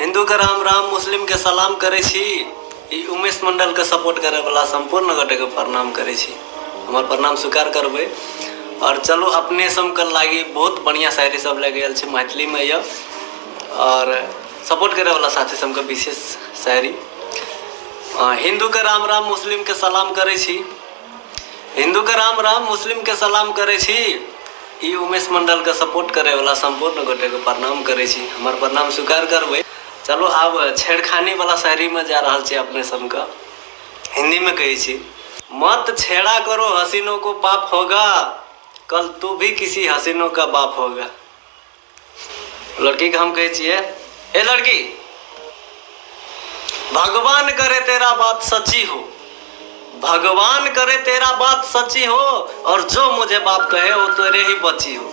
हिंदू के राम राम, मुस्लिम के सलाम करे छी। ई उमेश मंडल के सपोर्ट करे वाला संपूर्ण गोटे के प्रणाम करे छी। हमार प्रणाम स्वीकार करबे। और चलो अपने सब के लागी बहुत बढ़िया शायरी सब ले गए छे मैथिली में ये, और सपोर्ट करे वाला साथी सब के विशेष शायरी। हिंदू के राम राम, मुस्लिम के सलाम करे छी। हिंदू के राम राम, मुस्लिम के सलाम करे छी। ई उमेश मंडल के सपोर्ट करे वाला संपूर्ण गोटे के प्रणाम करे छी। हमार प्रणाम स्वीकार करबे। चलो अब छेड़खानी वाला शायरी में जा रहा है अपने सबका। हिंदी में कही छी, मत छेड़ा करो हसीनों को पाप होगा, कल तू भी किसी हसीनों का बाप होगा। लड़की का हम कहे छिए, ए लड़की, भगवान करे तेरा बात सच्ची हो, भगवान करे तेरा बात सच्ची हो, और जो मुझे बाप कहे वो तेरे ही बच्ची हो।